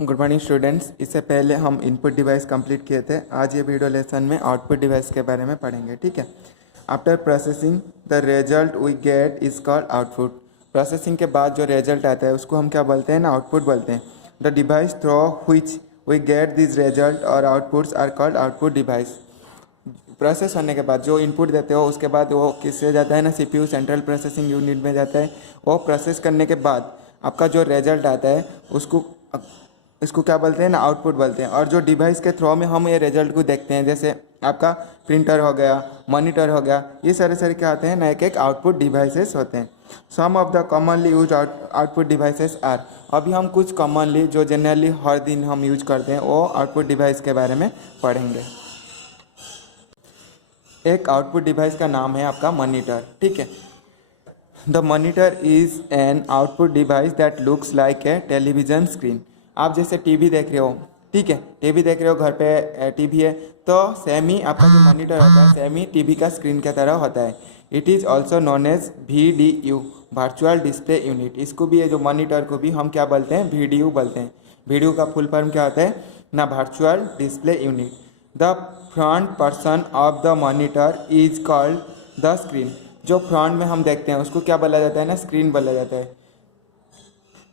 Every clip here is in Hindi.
Good morning students. इससे पहले हम इनपुट डिवाइस कंप्लीट किए थे। आज ये वीडियो लेसन में आउटपुट डिवाइस के बारे में पढ़ेंगे, ठीक है। After processing the result we get is called output. Processing के बाद जो रिजल्ट आता है उसको हम क्या बोलते हैं ना, आउटपुट बोलते हैं। The device through which we get this result और outputs are called output device. Process होने के बाद जो इनपुट देते हो उसके बाद वो किससे जाता है ना, सीपीयू सेंट्रल प्रोसेसिंग यूनिट में जाता है। वो प्रोसेस करने के बाद आपका जो रिजल्ट आता है इसको क्या बोलते हैं ना, आउटपुट बोलते हैं। और जो डिवाइस के थ्रू में हम ये रिजल्ट को देखते हैं, जैसे आपका प्रिंटर हो गया, मॉनिटर हो गया, ये सारे क्या आते हैं ना, एक आउटपुट डिवाइसेस होते हैं। Some of the commonly use output devices are. अभी हम कुछ कॉमनली जो जनरली हर दिन हम यूज करते हैं वो आउटपुट डिवाइस के बारे में पढ़ेंगे। एक आउटपुट डिवाइस का नाम है आपका मॉनिटर, ठीक है। The monitor is an output device that looks like a television screen. आप जैसे टीवी देख रहे हो, ठीक है, टीवी देख रहे हो, घर पे टीवी है, तो सेम ही आपका जो मॉनिटर होता है सेम ही टीवी का स्क्रीन की तरह होता है। It is also known as VDU, virtual display unit. इसको भी, ये जो मॉनिटर को भी हम क्या बोलते हैं, VDU बोलते हैं। VDU का फुल फॉर्म क्या होता है ना, virtual display unit. The front person of the monitor is called the screen. जो फ्रंट में हम देखते हैं उसको क्या बोला जाता है ना, स्क्रीन बोला जाता है।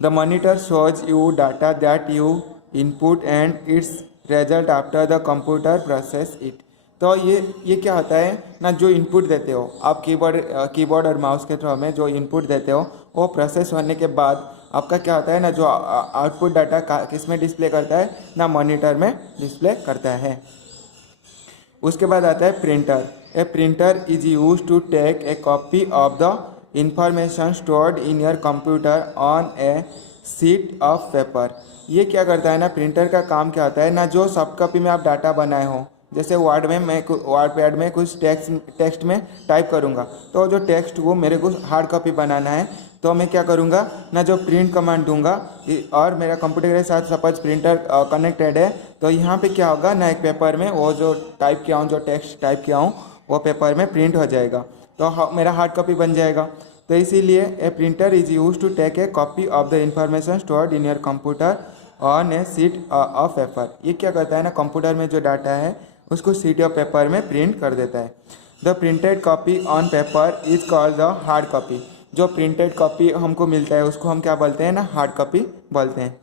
The monitor shows you data that you input and its result after the computer process it। तो ये क्या होता है ना, जो इनपुट देते हो आप कीबोर्ड और माउस के थ्रू में जो इनपुट देते हो वो प्रोसेस होने के बाद आपका क्या होता है ना, जो आउटपुट डाटा किस में डिस्प्ले करता है ना, मॉनिटर में डिस्प्ले करता है। उसके बाद आता है printer. A printer is use to take a copy of the information stored in your computer on a sheet of paper. ये क्या करता है ना, प्रिंटर का काम क्या होता है ना, जो सॉफ्ट कॉपी में आप डाटा बनाए हो, जैसे वर्ड पैड में कुछ टेक्स्ट में टाइप करूँगा, तो जो टेक्स्ट को मेरे को हार्ड कॉपी बनाना है, तो मैं क्या करूँगा ना, जो प्रिंट कमांड दूंगा और मेरा कंप्यूटर के साथ सपोज प्रिंटर कनेक्टेड है, तो यहाँ पे क्या होगा ना, एक पेपर में वो जो टाइप किया हूँ, जो टेक्स्ट टाइप किया हूँ वो पेपर में प्रिंट हो जाएगा, तो मेरा हार्ड कॉपी बन जाएगा। तो इसीलिए a printer is use to take a copy of the information stored in your computer on a sheet of paper. ये क्या करता है ना, कंप्यूटर में जो डाटा है उसको सीट ऑफ पेपर में प्रिंट कर देता है। The printed copy on paper is called the hard copy. जो प्रिंटेड कॉपी हमको मिलता है उसको हम क्या बोलते हैं ना, हार्ड कॉपी बोलते हैं।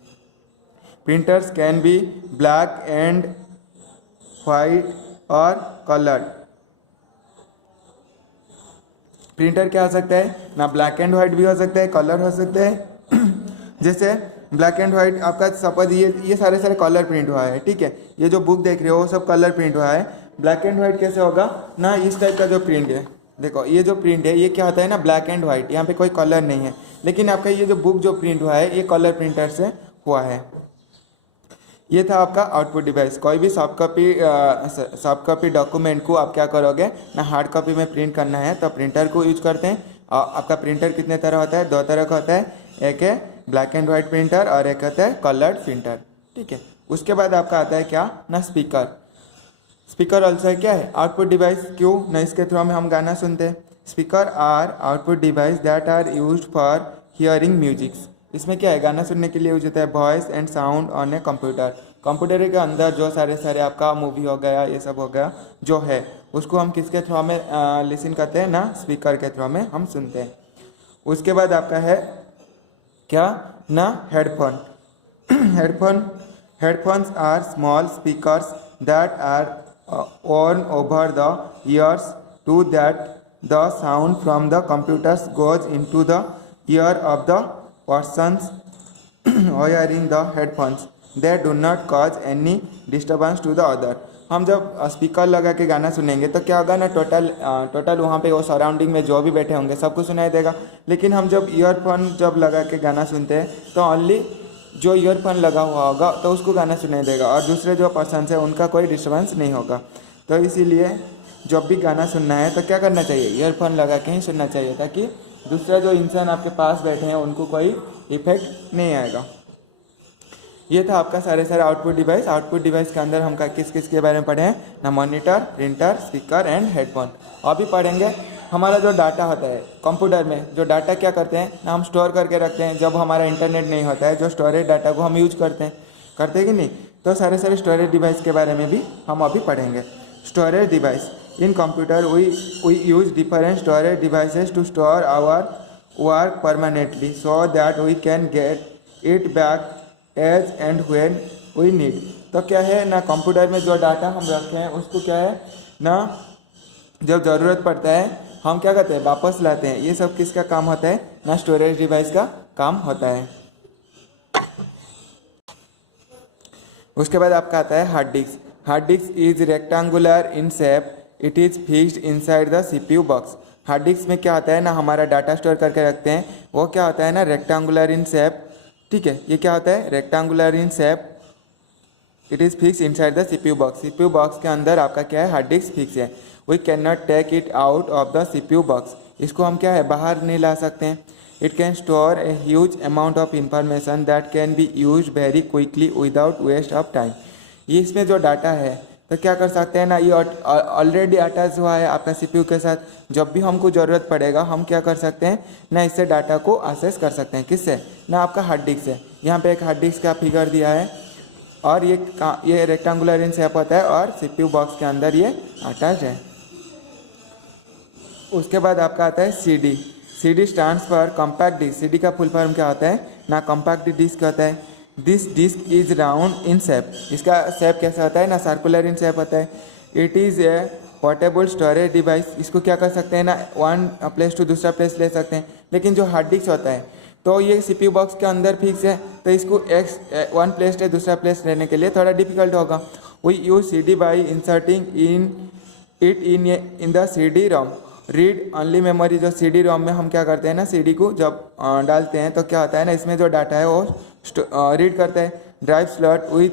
Printers can be black and white और कलर्ड। प्रिंटर क्या हो सकता है ना, ब्लैक एंड वाइट भी हो सकता है, कलर हो सकता है। जैसे ब्लैक एंड वाइट आपका सपोज ये सारे कलर प्रिंट हुआ है, ठीक है। ये जो बुक देख रहे हो सब कलर प्रिंट हुआ है। ब्लैक एंड वाइट कैसे होगा ना, इस टाइप का जो प्रिंट है, देखो ये जो प्रिंट है ये क्या होता है ना, ब्लैक एंड वाइट, यहाँ पे कोई कलर नहीं है। लेकिन आपका ये जो बुक जो प्रिंट हुआ है ये कलर प्रिंटर से हुआ है। ये था आपका आउटपुट डिवाइस। कोई भी सॉफ्ट कॉपी डॉक्यूमेंट को आप क्या करोगे ना, हार्ड कॉपी में प्रिंट करना है तो प्रिंटर को यूज करते हैं। आपका प्रिंटर कितने तरह होता है, दो तरह का होता है। एक है ब्लैक एंड वाइट प्रिंटर और एक होता है कलर्ड प्रिंटर, ठीक है। उसके बाद आपका आता है क्या ना, स्पीकर। स्पीकर ऑल्सो है क्या है, आउटपुट डिवाइस। क्यों ना, इसके थ्रू में हम गाना सुनते हैं। Speaker are output device that are use for hearing music. इसमें क्या है, गाना सुनने के लिए यूज होता है। Voice and sound on a computer. Computer के अंदर जो सारे आपका मूवी हो गया, ये सब हो गया जो है, उसको हम किसके थ्रू में लिसन करते हैं ना, स्पीकर के थ्रू में हम सुनते हैं। उसके बाद आपका है क्या ना, headphone. Headphones are small speakers that are worn over the ears to that the sound from the computers goes into the ear of the persons wearing the headphones. They do not cause any disturbance to the other। हम जब स्पीकर लगा के गाना सुनेंगे तो क्या होगा ना, टोटल वहाँ पे वो सराउंडिंग में जो भी बैठे होंगे सबको सुनाई देगा। लेकिन हम जब ईयरफोन जब लगा के गाना सुनते हैं तो ओनली जो ईयरफोन लगा हुआ होगा तो उसको गाना सुनाई देगा और दूसरे जो पर्सन है उनका कोई डिस्टर्बेंस नहीं होगा। तो इसीलिए जब भी गाना सुनना है तो क्या करना चाहिए, ईयरफोन लगा के ही सुनना चाहिए, ताकि दूसरा जो इंसान आपके पास बैठे हैं उनको कोई इफेक्ट नहीं आएगा। ये था आपका सारे आउटपुट डिवाइस। आउटपुट डिवाइस के अंदर हम किस के बारे में पढ़े हैं ना, monitor, printer, speaker and headphone. अभी पढ़ेंगे हमारा जो डाटा होता है कंप्यूटर में, जो डाटा क्या करते हैं ना, हम स्टोर करके रखते हैं। जब हमारा इंटरनेट नहीं होता है, जो स्टोरेज डाटा को हम यूज करते हैं। करते हैं कि नहीं। तो सारे स्टोरेज डिवाइस के बारे में भी हम अभी पढ़ेंगे। Storage device in computer we use different storage devices to store our work permanently so that we can get it back as and when we need. तो क्या है ना, कंप्यूटर में जो डाटा हम रखे हैं उसको क्या है ना, जब ज़रूरत पड़ता है हम क्या करते हैं, वापस लाते हैं। ये सब किसका काम होता है ना, स्टोरेज डिवाइस का काम होता है। उसके बाद आपका आता है hard disc. Hard disk is rectangular in shape, it is fixed inside the CPU box. Hard disk में क्या होता है ना, हमारा डाटा स्टोर करके रखते हैं, वो क्या होता है ना, रेक्टेंगुलर इन शेप। ठीक है, ये क्या होता है, rectangular in shape, it is fix inside the CPU box. CPU box के अंदर आपका क्या है, हार्ड डिस्क फिक्स है। We can not take it out of the CPU box. इसको हम क्या है, बाहर नहीं ला सकते हैं। It can store a huge amount of information that can be use very quickly without waste of time. ये इसमें जो डाटा है तो क्या कर सकते हैं ना, ये ऑलरेडी अटैच हुआ है आपका सीपीयू के साथ। जब भी हमको ज़रूरत पड़ेगा हम क्या कर सकते हैं ना, इससे डाटा को एक्सेस कर सकते हैं। किससे ना, आपका हार्ड डिस्क से। यहाँ पे एक हार्ड डिस्क का फिगर दिया है और ये रेक्टेंगुलर इन शेप होता है और सीपीयू बॉक्स के अंदर ये अटैच है। उसके बाद आपका आता है CD. CD stands for compact disc. CD का फुल फॉर्म क्या होता है ना, कॉम्पैक्ट डिस्क होता है। This disc is round in shape. इसका शेप कैसा होता है ना, सर्कुलर इन शेप होता है। It is a portable storage device. इसको क्या कर सकते हैं ना, वन प्लेस टू दूसरा प्लेस ले सकते हैं। लेकिन जो हार्ड डिस्क होता है तो ये सीपीयू बॉक्स के अंदर फिक्स है, तो इसको वन प्लेस से दूसरा प्लेस लेने के लिए थोड़ा डिफिकल्ट होगा। We use CD by inserting in the CD ROM. Read only memory. जो सीडी रोम में हम क्या करते हैं ना, सीडी को जब डालते हैं तो क्या होता है ना, इसमें जो डाटा है वो रीड करता है। Drive slot with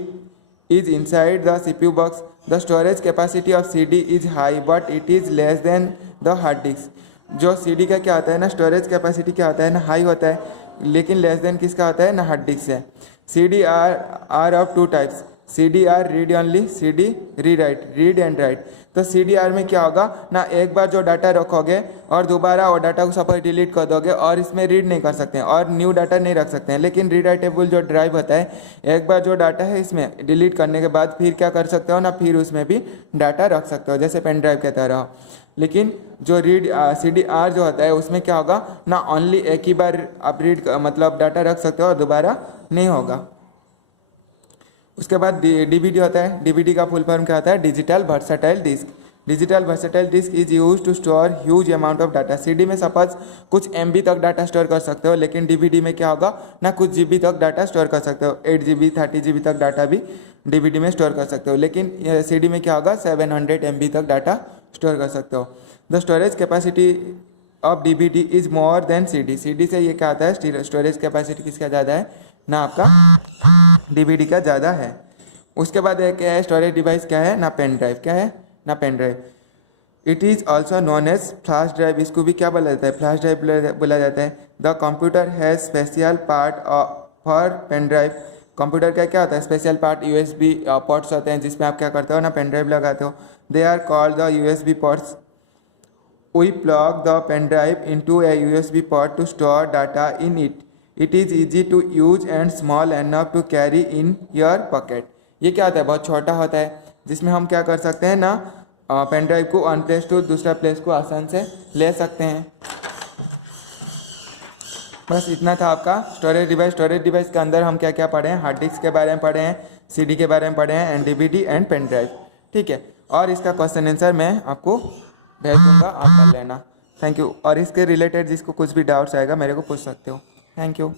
is inside the CPU box. The storage capacity of CD is high but it is less than the hard disk. जो सीडी का क्या होता है ना, स्टोरेज कैपेसिटी क्या होता है ना, हाई होता है, लेकिन लेस देन किसका होता है ना, हार्ड डिस्क से। CD are of two types. CD are read only, CD read and right. तो सीडी आर में क्या होगा ना, एक बार जो डाटा रखोगे और दोबारा वो डाटा को सपोज डिलीट कर दोगे और इसमें रीड नहीं कर सकते हैं और न्यू डाटा नहीं रख सकते हैं। लेकिन रीडाइटेबल जो ड्राइव होता है, एक बार जो डाटा है इसमें डिलीट करने के बाद फिर क्या कर सकते हो ना, फिर उसमें भी डाटा रख सकते हो, जैसे पेन ड्राइव के तरह। लेकिन जो सीडी आर जो होता है उसमें क्या होगा ना, ओनली एक ही बार आप मतलब डाटा रख सकते हो और दोबारा नहीं होगा। उसके बाद डीवीडी होता है। डीवीडी का फुल फॉर्म क्या होता है, digital versatile disc. Digital versatile disc is use to store huge amount of data. CD में सपोज कुछ एमबी तक डाटा स्टोर कर सकते हो, लेकिन डीवीडी में क्या होगा ना, कुछ जीबी तक डाटा स्टोर कर सकते हो। 8 GB 30 GB तक डाटा भी डीवीडी में स्टोर कर सकते हो, लेकिन सीडी में क्या होगा, 700 MB तक डाटा स्टोर कर सकते हो। The storage capacity of DVD is more than CD. CD से ये क्या आता है, स्टोरेज कैपेसिटी किसका ज़्यादा है ना, आपका डीवीडी का ज़्यादा है। उसके बाद एक है स्टोरेज डिवाइस, क्या है ना, पेन ड्राइव। क्या है ना, pen drive. It is also known as flash drive. इसको भी क्या बोला जाता है, फ्लैश ड्राइव बोला जाता है। The computer has special part for pen drive. Computer का क्या होता है, स्पेशल पार्ट USB पोर्ट्स होते हैं जिसमें आप क्या करते हो ना, पेन ड्राइव लगाते हो। They are called the USB ports. We plug the pen drive into a USB port to store data in it. It is easy to use and small enough to carry in your pocket. ये क्या होता है, बहुत छोटा होता है, जिसमें हम क्या कर सकते हैं ना, पेन ड्राइव को वन प्लेस टू दूसरा प्लेस को आसान से ले सकते हैं। बस इतना था आपका स्टोरेज डिवाइस। स्टोरेज डिवाइस के अंदर हम क्या क्या पढ़े हैं, हार्ड डिस्क के बारे में पढ़े हैं, CD के बारे में पढ़े हैं, and DVD and pen drive. ठीक है, और इसका क्वेश्चन आंसर मैं आपको भेज दूंगा, आप कर लेना। Thank you. और इसके रिलेटेड जिसको कुछ भी डाउट्स आएगा मेरे को पूछ सकते हो। Thank you.